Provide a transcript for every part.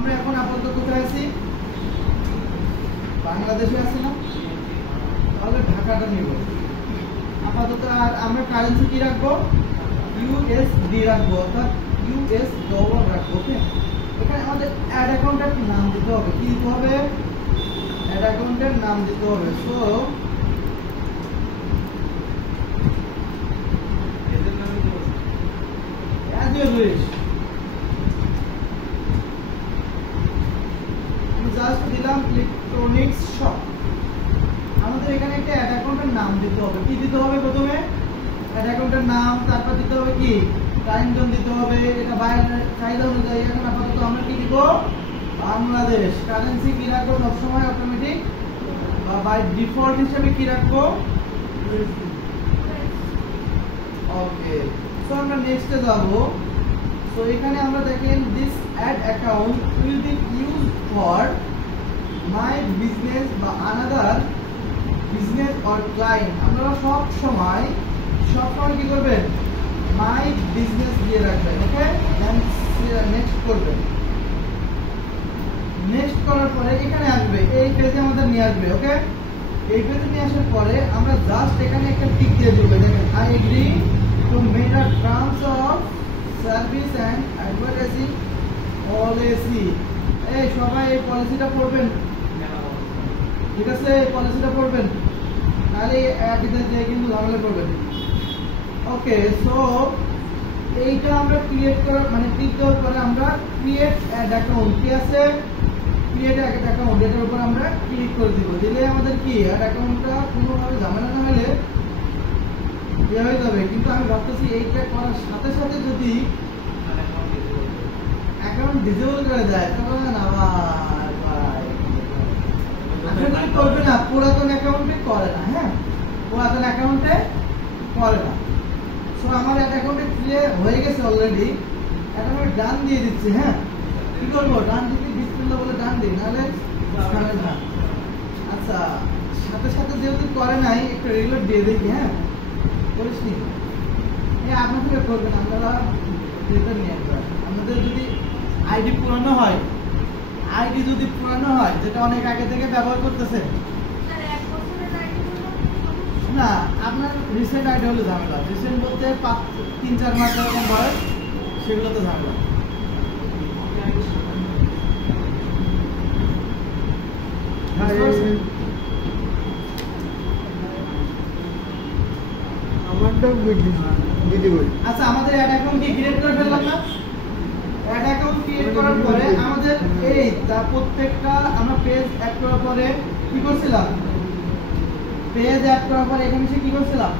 আমরা এখন আপাতত কোথায় আছি? বাংলাদেশে আছি না? তাহলে ঢাকাটা নিব আপাতত। আর আমরা কারেন্সি কি রাখবো? ইউএসডি রাখবো, অর্থাৎ ইউএস ডলার রাখবো। ওকে, এখানে আমাদের অ্যাড অ্যাকাউন্টের নাম দিতে হবে। কি দিতে হবে? অ্যাড অ্যাকাউন্টের নাম দিতে হবে। সো as you wish, আমি জাস্ট দিলাম ইলেকট্রনিক্স শপ। আমাদের এখানে একটা অ্যাড অ্যাকাউন্টের নাম দিতে হবে। কি দিতে হবে? প্রথমে অ্যাড অ্যাকাউন্টের নাম, তারপর দিতে হবে কি টাইম জোন দিতে হবে। এটা বাইরের চাহিদা অনুযায়ী এখন আপাতত আমরা কি দিব? বাংলাদেশ। কারেন্সি কি রাখবো? সবসময় অটোমেটিক বা বাই ডিফল্ট হিসেবে কি রাখবো? ওকে, সো আমরা নেক্সটে যাব। সো এখানে আমরা দেখেন this ad account will be used for my business বা আনাদার বিজনেস অর ক্লায়েন্ট। আপনারা সব সময় কি করবেন? মাই বিজনেস দিয়ে রাখবেন। ওকে, নেক্সট করবেন। নেক্সট করার পরে এখানে আসবে, এই পেজে আমাদের নিয়ে আসবে। ওকে, এই পেজে নিয়ে আসার পরে আমরা জাস্ট এখানে একটা টিক দিয়ে দেব। দেখেন, I agree to make a terms of service and advertising policy. এই সবাই এই পলিসিটা পড়বেন, ঠিক আছে? এই পলিসিটা পড়বেন, তাহলে অ্যাডে যে কিন্তু ঝামেলা করবেন। ওকে, সো এইটা আমরা ক্রিয়েট করার মানে ক্লিক দেওয়ার পরে আমরা ক্রিয়েট অ্যাড অ্যাকাউন্ট, কি আছে? ক্রিয়েট অ্যাড অ্যাকাউন্ট, এটার উপর আমরা ক্লিক করে দিব। দিলে আমাদের কি অ্যাড অ্যাকাউন্টটা কোনোভাবে ঝামেলা না হলে ইয়ে হয়ে যাবে। কিন্তু আমি ভাবতেছি এইটা করার সাথে সাথে যদি অ্যাকাউন্ট ডিসেবল করে দেয় তখন আবার ভাই আসলে করবে না, পুরাতন অ্যাকাউন্টে করে না। হ্যাঁ, পুরাতন অ্যাকাউন্টে করে না। সো আমার অ্যাড অ্যাকাউন্টে ক্লিয়ার হয়ে গেছে অলরেডি। এখন আমি ডান দিয়ে দিচ্ছি। হ্যাঁ, কি করবো? ডান দিতে বিসমিল্লাহ বলে ডান দিই, নাহলে না। আচ্ছা, সাথে সাথে যেহেতু করে নাই একটু রেগুলার দিয়ে দেখি। হ্যাঁ, করিস নি আপনাদের করবেন, আপনারা নিয়ে আসবেন। আপনাদের যদি আইডি পুরানো হয়, যেটা অনেক আগে থেকে ব্যবহার করতেছেন না, আপনার রিসেন্ট আইডি হলে ঝামেলা। রিসেন্ট বলতে 3-4 মাস এরকম বয়স, সেগুলোতে ঝামেলা। আচ্ছা, আমাদের অ্যাড অ্যাকাউন্ট কি ক্রিয়েট করে ফেললাম না? অ্যাড অ্যাকাউন্ট ক্রিয়েট করার পরে আমাদের এই প্রত্যেকটা আমরা পেজ অ্যাড করার পরে কি করছিলাম? পেজ অ্যাড করার পরে এখানে সে কি করছিলাম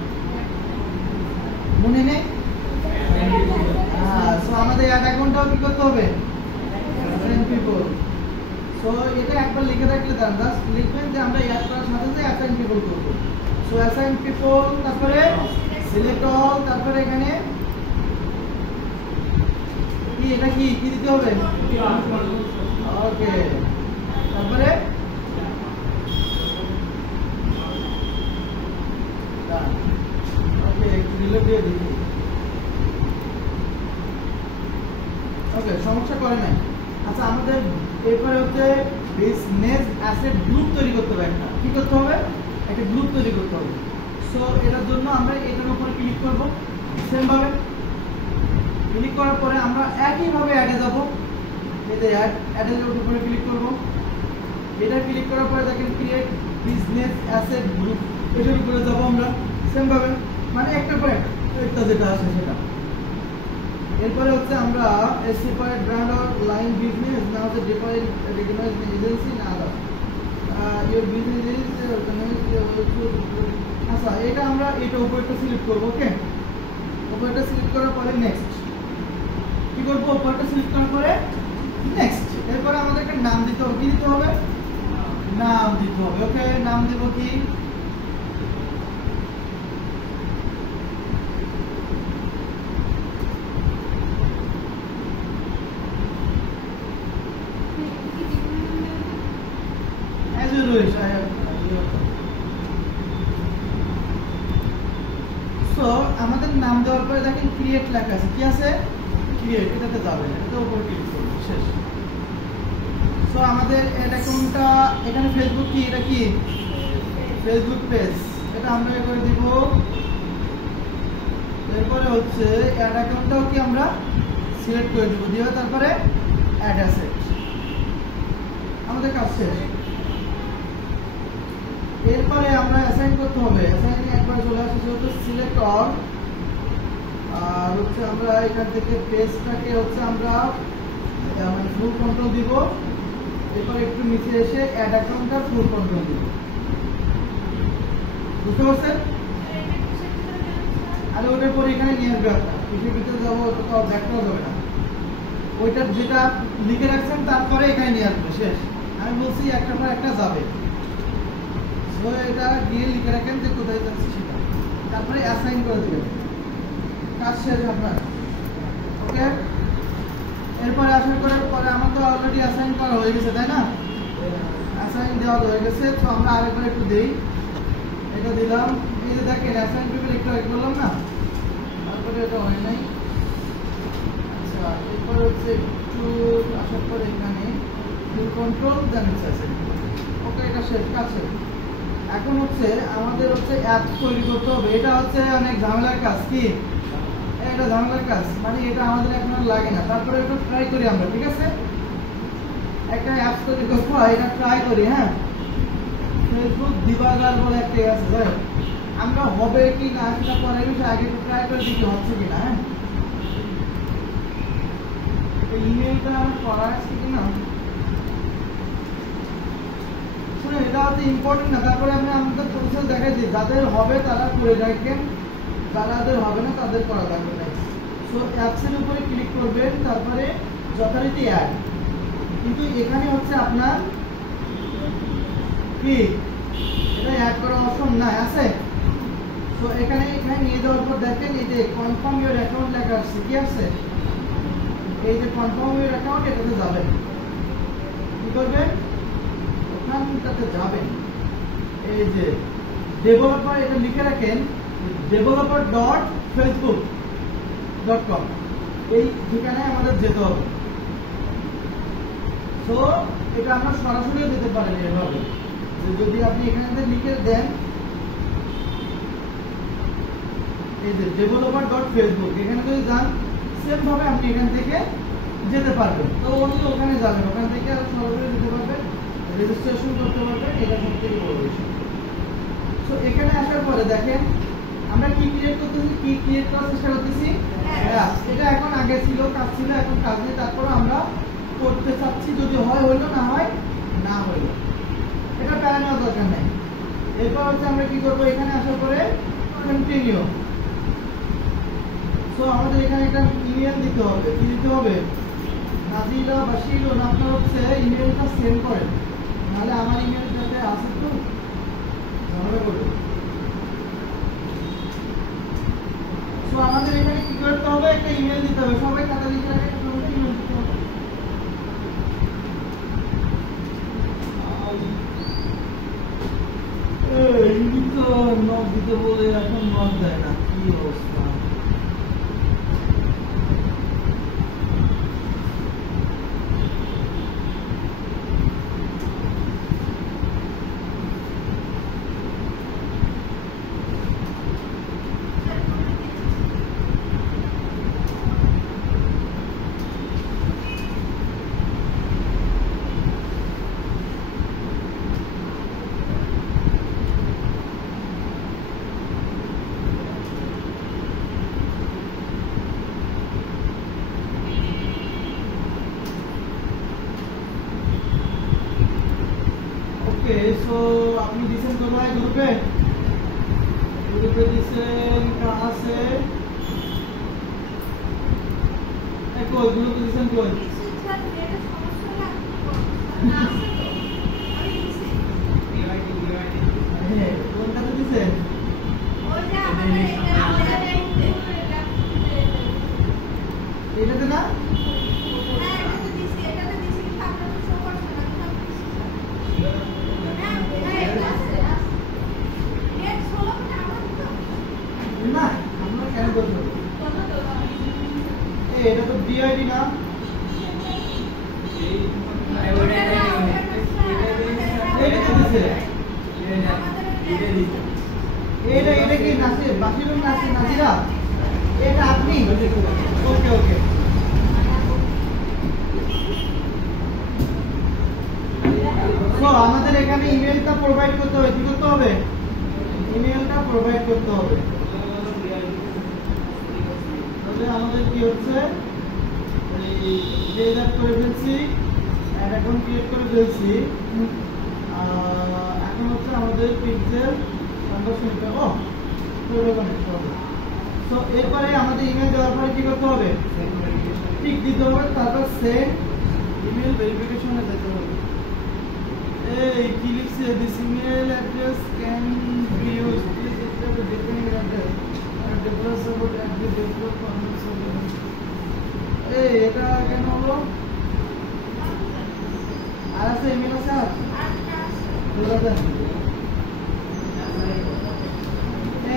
মনে নেই? সো আমাদের অ্যাড অ্যাকাউন্টটাও কি করতে হবে? Assign people. সো এটা একবার লিখে রাখলে দাঁড়ান, জাস্ট লিখবেন যে আমরা অ্যাড করার সাথে সাথে অ্যাসাইন পিপল করব। সো অ্যাসাইন পিপল, তারপরে সিলেক্ট অল, তারপরে এখানে কি এটা কি দিতে হবে? ওকে, তারপরে ওকে, সমস্যা করে নাই। আচ্ছা, আমাদের এরপরে হচ্ছে বিজনেস অ্যাসেট গ্রুপ তৈরি করতে হবে। একটা কি করতে হবে? একটা গ্রুপ তৈরি করতে হবে। সো এটার জন্য আমরা এটার উপরে ক্লিক করব। সেম ভাবে ক্লিক করার পরে আমরা একইভাবে অ্যাডে যাব। এতে অ্যাডের উপরে ক্লিক করব। এটা ক্লিক করার পরে দেখেন ক্রিয়েট বিজনেস অ্যাসেট গ্রুপ, এটার উপরে যাব আমরা। সেম ভাবে মানে একটা পরে একটা যেটা আসে সেটা। এরপরে হচ্ছে আমরা separate brand or line business, না হচ্ছে ডিফারেন্ট রিকগনাইজড এজেন্সি, না ইওর বিজনেস ইজ আচ্ছা, এটা আমরা এটা উপরটা সিলেক্ট করব। ওকে, উপরটা সিলেক্ট করার পরে নেক্সট কি করব? উপরটা সিলেক্ট করার পরে নেক্সট। এরপরে আমাদের একটা নাম দিতে হবে। কি দিতে হবে? নাম দিতে হবে। ওকে, নাম দেব কি? as you wish. I have so আমাদের নাম দেওয়ার পরে দেখেন ক্রিয়েট লেখা আছে। কি আছে? ক্রিয়েট, এটাতে যাবেন, এটাতে উপরে ক্লিক করবেন। শেষ। সো আমাদের অ্যাড অ্যাকাউন্টটা এখানে ফেসবুক কি, এটা কি ফেসবুক পেজ, এটা আমরা করে দিব। এরপরে হচ্ছে অ্যাড অ্যাকাউন্টটাও কি আমরা সিলেক্ট করে দিব, দিয়ে তারপরে অ্যাড অ্যাসেট, আমাদের কাজ শেষ। এরপরে আমরা অ্যাসাইন করতে হবে, অ্যাসাইনিং একবার চলে আসে যেহেতু সিলেক্ট অল, আর হচ্ছে আমরা এখান থেকে পেজটাকে হচ্ছে আমরা মানে ফুল কন্ট্রোল দিব। এরপরে একটু নিচে এসে অ্যাড অ্যাকাউন্টটা ফুল কন্ট্রোল দিব। বুঝতে পারছেন? আরে ওটার পরে এখানে নিয়ে আসবে আপনার পিছিয়ে পিছিয়ে যাবো, তো ব্যাক করা যাবে না। ওইটা যেটা লিখে রাখছেন তারপরে এখানে নিয়ে আসবে, শেষ। আমি বলছি একটা পর একটা যাবে, তো এটা গিয়ে লিখে রাখেন যে কোথায় যাচ্ছে সেটা, তারপরে অ্যাসাইন করে দেবেন, কাজ শেষ আপনার। ওকে, এরপরে অ্যাসাইন করার পরে আমার তো অলরেডি অ্যাসাইন করা হয়ে গেছে, তাই না? অ্যাসাইন দেওয়া হয়ে গেছে, তো আমরা আরেকবার একটু দেই, এটা দিলাম। এই যে দেখেন অ্যাসাইন পিপল একটু আগে করলাম না, তারপরে এটা হয় নাই। আচ্ছা, এরপরে হচ্ছে একটু আসার পরে এখানে ফুল কন্ট্রোল দেন অ্যাসাইন। ওকে, এটা শেষ, কাজ শেষ। এখন হচ্ছে আমাদের হচ্ছে অ্যাপ তৈরি করতে হবে, এটা হচ্ছে অনেক ঝামেলার কাজ। কি এটা ঝামেলার কাজ, মানে এটা আমাদের এখন আর লাগে না। তারপরে একটু ট্রাই করি আমরা, ঠিক আছে? একটা অ্যাপ তৈরি করবো, এটা ট্রাই করি। হ্যাঁ, ফেসবুক ডিবাগার বলে একটা আছে, আমরা হবে কি না সেটা পরে বিষয়, আগে একটু ট্রাই করে দিতে হচ্ছে কিনা। হ্যাঁ, এই ইমেলটা আমার করা আছে কিনা, এটা হচ্ছে ইম্পর্টেন্ট না। তারপরে আমি আমাদের প্রসেস দেখাচ্ছি, যাদের হবে তারা করে রাখবেন, যাদের হবে না তাদের করা লাগবে না। সো অ্যাপসের উপরে ক্লিক করবেন, তারপরে যথারীতি অ্যাড। কিন্তু এখানে হচ্ছে আপনার কি এটা অ্যাড করা অপশন না আছে। তো এখানে নিয়ে যাওয়ার পর দেখেন এই যে কনফার্ম ইওর অ্যাকাউন্ট লেখা আসছে, কি আছে? এই যে কনফার্ম ইওর অ্যাকাউন্ট, এটাতে যাবেন। কি করবেন? ওখানটাতে যাবেন, এই যে ডেভেলপার, এটা লিখে রাখেন developer.facebook.com, এই ঠিকানায় আমাদের যেতে হবে। তো এটা আমরা সরাসরি দিতে পারেন এভাবে, যদি আপনি এখানে লিখে দেন এই যে developer.facebook, এখানে যদি যান সেম ভাবে আপনি এখান থেকে যেতে পারবেন। তো উনি ওখানে যাবেন, ওখান থেকে আর সরাসরি যেতে পারবেন, রেজিস্ট্রেশন করতে পারবেন, এটা সবথেকে বড় বিষয়। তো এখানে আসার পরে দেখেন আমরা কি ক্রিয়েট করতেছি, কি ক্রিয়েট করার চেষ্টা করতেছি। এটা এখন আগে ছিল, কাজ ছিল, এখন কাজ নেই, তারপর আমরা করতে চাচ্ছি, যদি হয় হইলো, না হয় না হইলো, এটা প্যারা নেওয়ার দরকার নেই। এরপর হচ্ছে আমরা কি করবো, এখানে আসার পরে কন্টিনিউ। সো আমাদের এখানে একটা ইমেল দিতে হবে, কি দিতে হবে? নাজিলা বাশিরুন, আপনার হচ্ছে ইমেলটা সেন্ড করেন, নাহলে আমার ইমেল যাতে আসে তো ঝামেলা করবে। সো আমাদের এখানে কি করতে হবে, একটা ইমেল দিতে হবে, সবাই খাতা লিখে রাখে, ইমেল দিতে হবে। এই তো নক দিতে বলে এখন নক দেয় না, কি অবস্থা। सो আপনি দিছেন কোথায়? গ্রুপে দিছেন, कहां से কই গ্রুপে দিছেন কই? কোনটাতে দিছেন? এটাতে না, না আমরা কেন করব? এটা তো ডিআইডি না, এই দিতেছে এটা কি নাসির বাসিরুল নাসিরা এটা আপনি ওকে ওকে তো আমাদের এখানে ইমেলটা প্রোভাইড করতে হবে কি করতে হবে ইমেলটা প্রোভাইড করতে হবে তাহলে আমাদের কি হচ্ছে এই পেজ অ্যাড করে ফেলছি অ্যাড অ্যাকাউন্ট ক্রিয়েট করে ফেলছি এখন হচ্ছে আমাদের পিক্সেল কনভার্সনটা কানেক্ট হবে তো এরপরে আমাদের ইমেল দেওয়ার পরে কি করতে হবে টিক দিতে হবে তারপর সেন্ড ইমেল ভেরিফিকেশনে যেতে হবে এই কি লিখছে this email address can be used please enter the different address আর develop support at the develop এই এটা কেন হলো আর আছে ইমেল আছে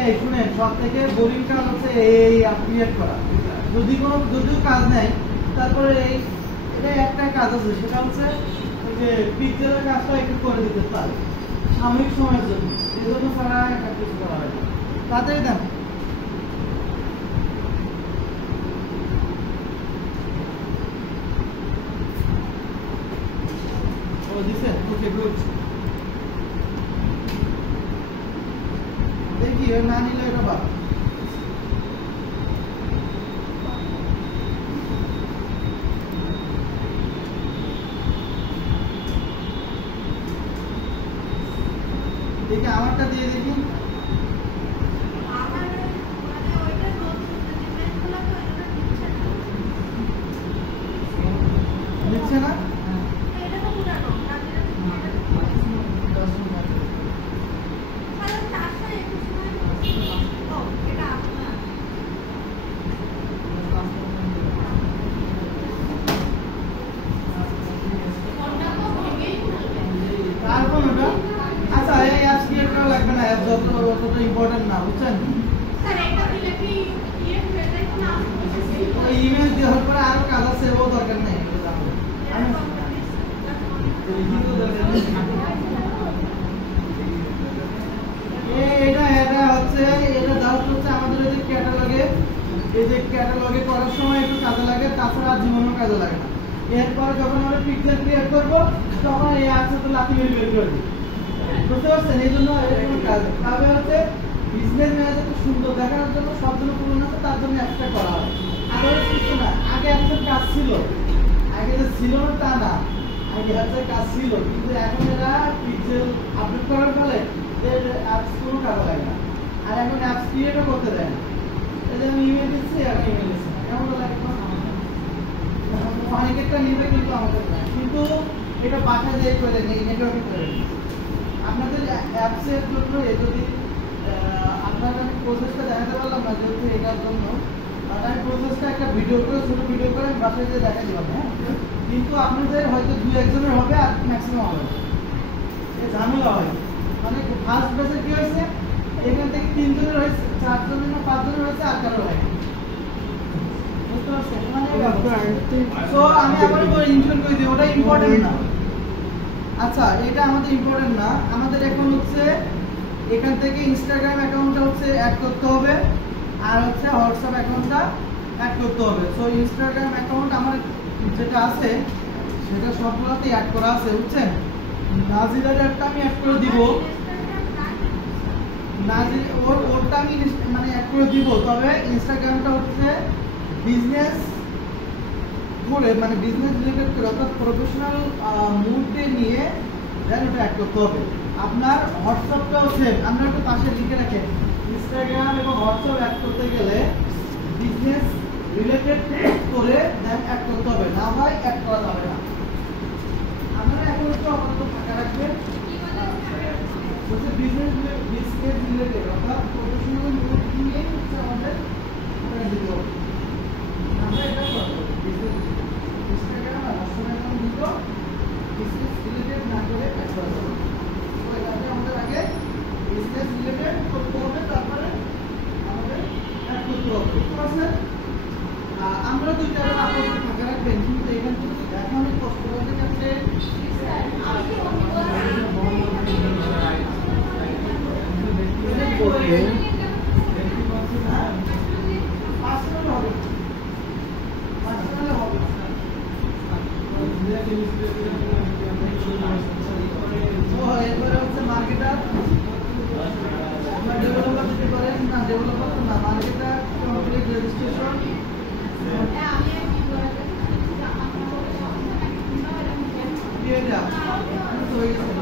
এই শুনেন সব থেকে বোরিং কাজ হচ্ছে এই ক্রিয়েট করা যদিও কাজ নেই তারপরে এই এটা একটা কাজ আছে সেটা হচ্ছে যে পিকচারের কাজটা একটু করে দিতে পারে সাময়িক সময়ের জন্য এই জন্য সারা একটা কিছু করা হয় তাড়াতাড়ি দেন ও দিছে ওকে গুড দেখি না নিলে এটা বাদ দেখি আমারটা দিয়ে দেখি দিচ্ছে না ইম্পর্টেন্ট না বুঝছেন ইমেল দেওয়ার পরে আরো কাজ আছে ও দরকার নেই এটা হচ্ছে এটা জাস্ট হচ্ছে আমাদের এই যে ক্যাটালগে করার সময় একটু কাজে লাগে তাছাড়া আর জীবনেও কাজে লাগে না এরপর যখন আমরা পিকচার ক্রিয়েট করবো তখন এই আছে তো লাঠি মেরে বের করে দিই বুঝতে পারছেন এই জন্য এরকম কাজ তবে হচ্ছে বিজনেস ম্যানেজার খুব সুন্দর দেখানোর জন্য সব জন্য পূরণ আছে তার জন্য একটা করা হয় আর কিছু না আগে একটা কাজ ছিল আগে যে ছিল না তা না আগে একটা কাজ ছিল কিন্তু এখন এরা পিক্সেল আপডেট করার ফলে এর অ্যাপস কোনো কাজে লাগে না আর এখন অ্যাপস ক্রিয়েটও করতে দেয় না এই যে আমি ইমেল দিচ্ছি এখন ইমেল দিচ্ছি না কেমন লাগে অনেকেরটা নিবে কিন্তু আমাদের না কিন্তু এটা বাসায় যেয়ে করে নেই নেটওয়ার্কে করে নেই আপনাদের অ্যাপসের জন্য যদি আপনার আমি প্রসেসটা দেখাতে পারলাম না যেহেতু এটার জন্য আমি প্রসেসটা একটা ভিডিও করে ছোট ভিডিও করে বাসায় যেয়ে দেখা দিলাম হ্যাঁ কিন্তু আপনাদের হয়তো 2-1 জনের হবে আর ম্যাক্সিমাম হবে ঝামেলা হয় মানে ফার্স্ট বেসে কি হয়েছে এখান থেকে 3 জনের হয়েছে 4 জনের না 5 জনের হয়েছে আর কারো হয় বুঝতে পারছেন মানে সো আমি আবার ইনফর্ম করে দিই ওটা ইম্পর্টেন্ট না আচ্ছা এটা আমাদের ইম্পর্টেন্ট না আমাদের এখন হচ্ছে এখান থেকে ইনস্টাগ্রাম অ্যাকাউন্টটা হচ্ছে অ্যাড করতে হবে আর হচ্ছে হোয়াটসঅ্যাপ অ্যাকাউন্টটা অ্যাড করতে হবে সো ইনস্টাগ্রাম অ্যাকাউন্ট আমার যেটা আছে সেটা সবগুলোতেই অ্যাড করা আছে বুঝছেন নাজিরার একটা আমি অ্যাড করে দিব নাজির ওরটা আমি মানে অ্যাড করে দিব তবে ইনস্টাগ্রামটা হচ্ছে বিজনেস করে মানে বিজনেস রিলেটেড করে অর্থাৎ প্রফেশনাল মুডে নিয়ে দেন ওটা অ্যাড করতে হবে আপনার হোয়াটসঅ্যাপটাও সেম আমরা একটু পাশে লিখে রাখেন ইনস্টাগ্রাম এবং হোয়াটসঅ্যাপ অ্যাড করতে গেলে বিজনেস রিলেটেড করে দেন অ্যাড করতে হবে না হয় অ্যাড করা যাবে না আপনারা এখন একটু আপাতত ফাঁকা রাখবেন বিজনেস রিলেটেড অর্থাৎ প্রফেশনাল মুড নিয়ে হচ্ছে আমাদের দিতে হবে আমরা এটা করবো ইনস্টাগ্রাম আর হোয়াটসঅ্যাপ অ্যাকাউন্ট দিত বিজনেস রিলেটেড না করে অ্যাড করা যাবে তো এটাতে আমাদের আগে বিজনেস রিলেটেড করতে হবে তারপরে আমাদের অ্যাড করতে হবে বুঝতে পারছেন আমরা দুইটা আপনাদের ফাঁকা রাখবেন কিন্তু এখান থেকে দেখা অনেক কষ্ট হবে কাছে এরপরে হচ্ছে মার্কেটার, ডেভেলপার দিতে পারেন না, ডেভেলপার তো না, মার্কেটার কমপ্লিট রেজিস্ট্রেশন। কি এটা তো হয়ে গেছে।